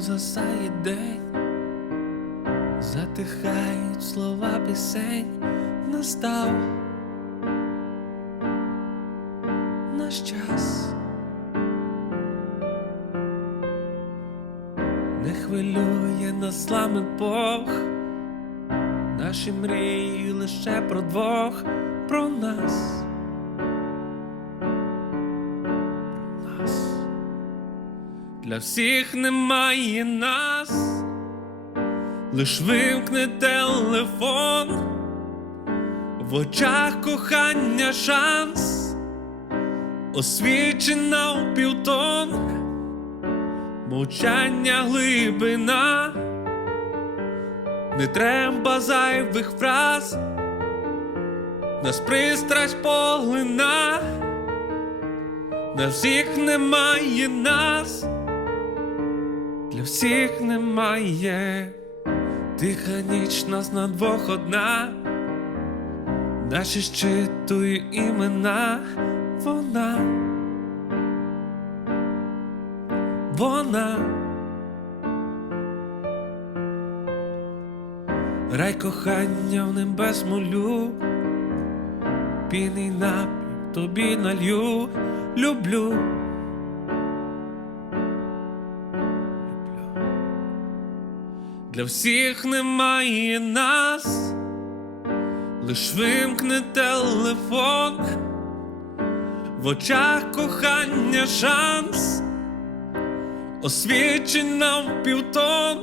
згасає день, затихають слова пісень, настав наш час. Не хвилює нас слами Бог, наші мрії лише про двох, про нас. Для всіх немає нас, лиш вимкне телефон, в очах кохання шанс, освічена у півтон, мовчання глибина, не треба зайвих фраз, нас пристрасть поглина, на всіх немає нас. Для всіх немає, тиха ніч нас на двох одна, наші щитує імена, вона, вона, рай кохання в небес молю, піний напій тобі налью, люблю. Для всіх немає нас, лиш вимкне телефон, в очах кохання шанс, освічена в півтон,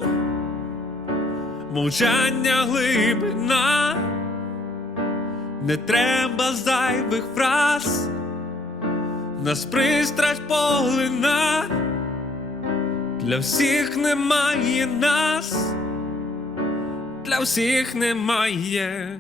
мовчання глибина, не треба зайвих фраз, нас пристрасть поглина. Для всіх немає нас, для всіх немає.